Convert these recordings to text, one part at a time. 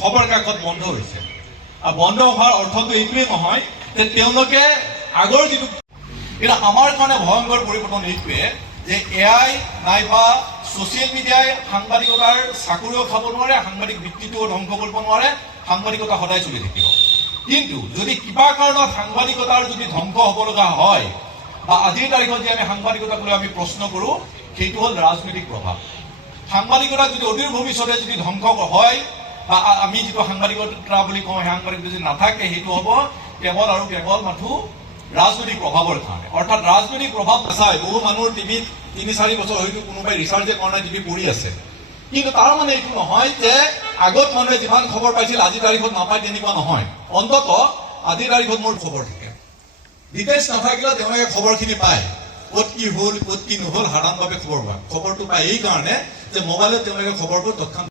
খবৰ কাকত বন্ধ হৈছে আৰু বন্ধ হোৱাৰ অৰ্থটো এইটোৱে নহয় যে তেওঁলোকে আগৰ যিটো এটা আমাৰ কাৰণে ভয়ংকৰ পৰিৱৰ্তন এইটোৱে যে এআই নাইবা ছ'চিয়েল মিডিয়াই সাংবাদিকতাৰ চাকৰিও খাব নোৱাৰে, সাংবাদিক বৃত্তিটোও ধ্বংস কৰিব নোৱাৰে, সাংবাদিকতা সদায় চলি থাকিব। কিন্তু যদি কিবা কাৰণত সাংবাদিকতাৰ যদি ধ্বংস হ'ব লগা হয় বা আজিৰ তাৰিখত যে আমি সাংবাদিকতাক লৈ আমি প্ৰশ্ন কৰোঁ, সেইটো হ'ল ৰাজনৈতিক প্ৰভাৱ। সাংবাদিকতা যদি অদূৰ ভৱিষ্যতে যদি ধ্বংস হয় বা আমি যিটো সাংবাদিকতা বুলি কওঁ সেই সাংবাদিকতা যদি নাথাকে, সেইটো হ'ব কেৱল আৰু কেৱল মাথো ৰাজনৈতিক প্ৰভাৱৰ কাৰণে। অৰ্থাৎ ৰাজনৈতিক প্ৰভাৱ নাচায় বহু মানুহৰ টিভিত ৩-৪ বছৰ হয়তো কোনোবাই ৰিচাৰ্চে কৰা নাই টিভি পৰি আছে, কিন্তু তাৰ মানে এইটো নহয় যে আগত মানুহে যিমান খবৰ পাইছিল আজিৰ তাৰিখত নাপায়, তেনেকুৱা নহয়। অন্তত আজিৰ তাৰিখত মোৰ খবৰ থাকে, ডিটেইলছ নাথাকিলেও তেওঁলোকে খবৰখিনি পায়, ক'ত কি হ'ল ক'ত কি নহ'ল সাধাৰণভাৱে খবৰ পায়। খবৰটো পায় এই কাৰণে যে মোবাইলত তেওঁলোকে খবৰবোৰ তৎক্ষণাৎ।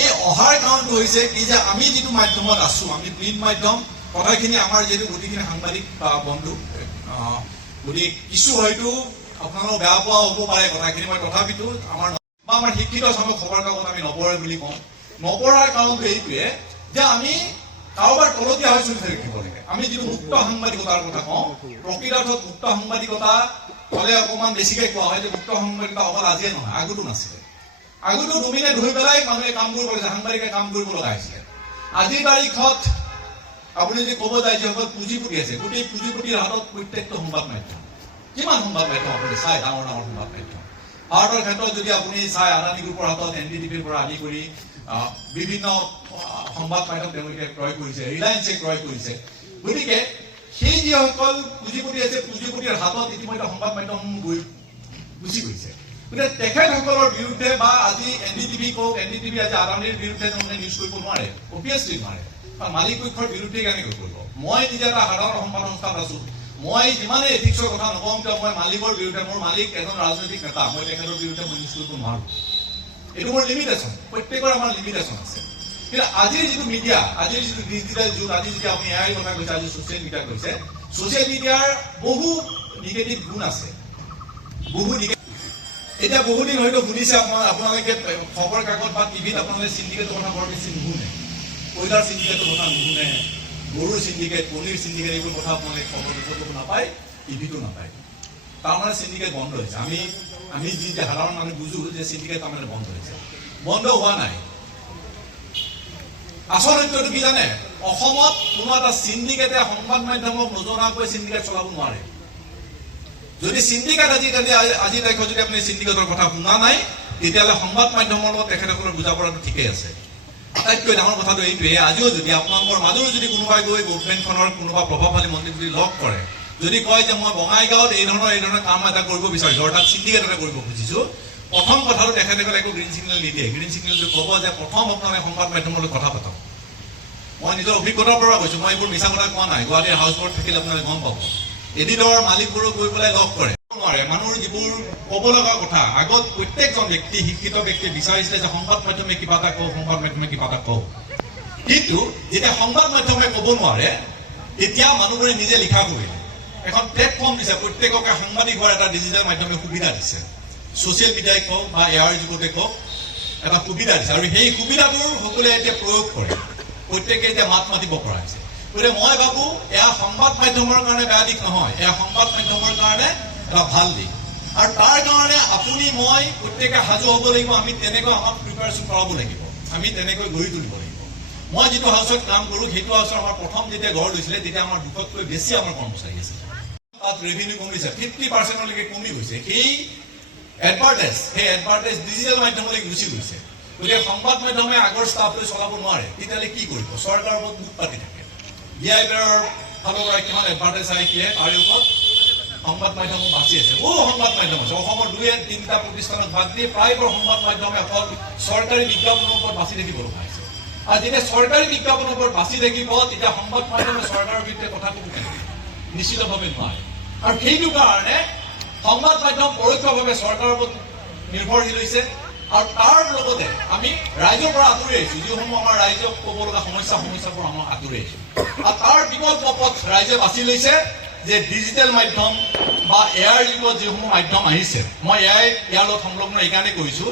এই অহাৰ কাৰণটো হৈছে কি যে আমি যিটো মাধ্যমত আছো, আমি প্ৰিণ্ট মাধ্যম, কথাখিনি আমাৰ যিহেতু গোটেইখিনি সাংবাদিক বন্ধু, গতিকে কিছু হয়তো আপোনালোক বেয়া পোৱা হ'ব পাৰে কথাখিনি, মই তথাপিতো আমাৰ শিক্ষিত চামক খবৰ কাকত আমি নপঢ়ে বুলি কওঁ। নপঢ়াৰ কাৰণটো এইটোৱে যে আমি কাৰোবাৰ তলতীয়া হৈ চলি থাকিব লাগে। আমি যিটো মুক্ত সাংবাদিকতাৰ কথা কওঁ, প্ৰকৃতাৰ্থত মুক্ত সাংবাদিকতা হ'লে অকণমান বেছিকৈ কোৱা হয় যে মুক্ত সাংবাদিকতা অকল আজিয়ে নহয়, আগতো নাছিলে। আগতো ডমিনেট হৈ পেলাই মানুহে কাম কৰিব লাগিছে, সাংবাদিকে কাম কৰিব লগা হৈছিলে। আজিৰ তাৰিখত আপুনি যদি ক'ব যায় যিসকল পুঁজিপতি আছে, গোটেই পুঁজিপতিৰ হাতত প্ৰত্যেকটো সংবাদ মাধ্যম। কিমান সংবাদ মাধ্যম আপুনি চাই, ডাঙৰ ডাঙৰ সংবাদ মাধ্যম ভাৰতৰ ক্ষেত্ৰত যদি আপুনি চাই, আদানী গ্ৰুপৰ হাতত NDTVৰ পৰা আদি কৰি বিভিন্ন সংবাদ মাধ্যম তেওঁলোকে ক্ৰয় কৰিছে, ৰিলায়েন্সে ক্ৰয় কৰিছে। গতিকে সেই যিসকল পুঁজিপতি আছে, পুঁজিপতিৰ হাতত ইতিমধ্যে সংবাদ মাধ্যমসমূহ গুচি গৈছে। গতিকে তেখেতসকলৰ বিৰুদ্ধে বা আজি NDTV কওক, NDTV আজি আদানীৰ বিৰুদ্ধে তেওঁলোকে নিউজ কৰিব নোৱাৰে, অভিয়াছলি নোৱাৰে। মালিক পক্ষৰ বিৰুদ্ধে কেনেকৈ কৰিব? মই নিজে এটা সাধাৰণ সংবাদ সংস্থাত আছো, মই যিমানেই এথিক্সৰ কথা নকওঁ কিয়, মই মালিকৰ বিৰুদ্ধে, মোৰ মালিক এজন ৰাজনৈতিক নেতা, মই তেখেতৰ বিৰুদ্ধে মই নিউজ কৰিব নোৱাৰো। এইটো মোৰ লিমিটেশ্যন, প্ৰত্যেকৰ আমাৰ লিমিটেশ্যন আছে। কিন্তু আজিৰ যিটো মিডিয়া, আজিৰ যিটো ডিজিটেল যুগ, আজি যেতিয়া আপুনি এআইৰ কথা কৈছে, আজি ছ'চিয়েল মিডিয়া কৈছে, ছ'চিয়েল মিডিয়াৰ বহু নিগেটিভ গুণ আছে, বহু এতিয়া বহুদিন হয়তো শুনিছে আপোনালোকে খবৰ কাকত বা টিভিত আপোনালোকে চিণ্ডিকেটৰ কথা বৰ বেছি নুশুনে, কয়লাৰ চিণ্ডিকেটৰ কথা নুশুনে, গৰুৰ চিণ্ডিকেট, পনীৰ চিণ্ডিকেট, এইবোৰ কথা আপোনালোকে খবৰ কাকতো নাপায়, টিভিতো নাপায়। তাৰমানে চিণ্ডিকেট বন্ধ হৈছে। আমি যি সাধাৰণ মানুহ বুজো যে চিণ্ডিকেট তাৰমানে বন্ধ হৈছে, বন্ধ হোৱা নাই। আচল সত্যটো কি জানে? অসমত কোনো এটা চিণ্ডিকেটে সংবাদ মাধ্যমক নজনাকৈ চিণ্ডিকেট চলাব নোৱাৰে। যদি চিণ্ডিকেট আজিৰ তাৰিখত যদি আপুনি চিণ্ডিকেটৰ কথা শুনা নাই, তেতিয়াহ'লে সংবাদ মাধ্যমৰ লগত তেখেতসকলৰ বুজা পৰাটো ঠিকেই আছে। আটাইতকৈ ডাঙৰ কথাটো এইটোৱে, আজিও যদি আপোনালোকৰ মাজৰো যদি কোনোবাই গৈ গভৰ্ণমেণ্টখনৰ কোনোবা প্ৰভাৱশালী মন্ত্ৰীক যদি লগ কৰে, যদি কয় যে মই বঙাইগাঁৱত এই ধৰণৰ কাম এটা কৰিব বিচাৰিছো, অৰ্থাৎ চিণ্ডিকেট এটা কৰিব খুজিছো, প্ৰথম কথাটো তেখেতসকলে একো গ্ৰীণ চিগনেল নিদিয়ে। গ্ৰীণ চিগনেলটো ক'ব যে প্ৰথম আপোনালোকে সংবাদ মাধ্যমৰ লগত কথা পাতক। মই নিজৰ অভিজ্ঞতাৰ পৰা কৈছো, মই এইবোৰ মিছা কথা কোৱা নাই। গুৱাহাটীৰ হাউচ বৰ্ড থাকিলে আপোনালোকে গম পাব, এডিটৰ মালিকবোৰক গৈ পেলাই লগ কৰে নোৱাৰে। মানুহৰ যিবোৰ ক'ব লগা কথা, আগত প্ৰত্যেকজন ব্যক্তি, শিক্ষিত ব্যক্তিয়ে বিচাৰিছিলে যে সংবাদ মাধ্যমে কিবা এটা কওক, সংবাদ মাধ্যমে কিবা এটা কওক। কিন্তু যেতিয়া সংবাদ মাধ্যমে ক'ব নোৱাৰে, তেতিয়া মানুহবোৰে নিজে লিখা কৰিলে, এখন প্লেটফৰ্ম দিছে, প্ৰত্যেককে সাংবাদিক হোৱাৰ এটা ডিজিটেল মাধ্যমে সুবিধা দিছে। ছ'চিয়েল মিডিয়াই কওক বা এআইৰ যুগতে কওক, এটা সুবিধা দিছে, আৰু সেই সুবিধাটোৰ সকলোৱে এতিয়া প্ৰয়োগ কৰে, প্ৰত্যেকে এতিয়া মাত মাতিব পৰা হৈছে। গতিকে মই ভাবো এয়া সংবাদ মাধ্যমৰ কাৰণে বেয়া দিশ নহয়, এয়া সংবাদ মাধ্যমৰ কাৰণে এটা ভাল দিশ। আৰু তাৰ কাৰণে আপুনি মই প্ৰত্যেকে সাজু হ'ব লাগিব। আমি তেনেকৈ আমাক প্ৰিপাৰেশ্যন কৰাব লাগিব, আমি তেনেকৈ গঢ়ি তুলিব লাগিব। মই যিটো হাউচত কাম কৰোঁ, সেইটো হাউচৰ আমাৰ প্ৰথম যেতিয়া গঢ় লৈছিলে, তেতিয়া আমাৰ 200তকৈ বেছি আমাৰ কৰ্মচাৰী আছিল। তাত ৰেভিনিউ কমিছে, 50%লৈকে কমি গৈছে। সেই এডভাৰটাইজ ডিজিটেল মাধ্যমলৈ গুচি গৈছে। গতিকে সংবাদ মাধ্যমে আগৰ ষ্টাফলৈ চলাব নোৱাৰে, তেতিয়াহ'লে কি কৰিব? চৰকাৰৰ ওপৰত মুখ পাতি থাকে। DIBৰ ফালৰ পৰা কিমান এডভাৰটাইজ আহি দিয়ে, তাৰে ওপৰত সংবাদ মাধ্যমো বাচি আছে। বহু সংবাদ মাধ্যম আছে অসমৰ 2-3টা প্ৰতিষ্ঠানক বাদ দিয়ে প্ৰায়বোৰ সংবাদ মাধ্যমে অকল চৰকাৰী বিজ্ঞাপনৰ ওপৰত বাচি থাকিব লগা হৈছে। আৰু যেতিয়া চৰকাৰী বিজ্ঞাপনৰ ওপৰত বাচি থাকিব, তেতিয়া সংবাদ মাধ্যমে চৰকাৰৰ বিৰুদ্ধে কথা ক'ব নিশ্চিতভাৱে নোৱাৰে। আৰু সেইটো কাৰণে সংবাদ মাধ্যম পৰোক্ষভাৱে চৰকাৰৰ ওপৰত নিৰ্ভৰশীল হৈছে। আৰু তাৰ লগতে আমি ৰাইজৰ পৰা আঁতৰি আহিছো, যিসমূহ আমাৰ ৰাইজক ক'ব লগা সমস্যাবোৰ আমাৰ আঁতৰি আহিছো। আৰু তাৰ বিকল্প পথ ৰাইজে বাছি লৈছে যে ডিজিটেল মাধ্যম বা এআইৰ যুগত যিসমূহ মাধ্যম আহিছে, মই ইয়াৰ লগত সংলগ্ন এইকাৰণে কৰিছো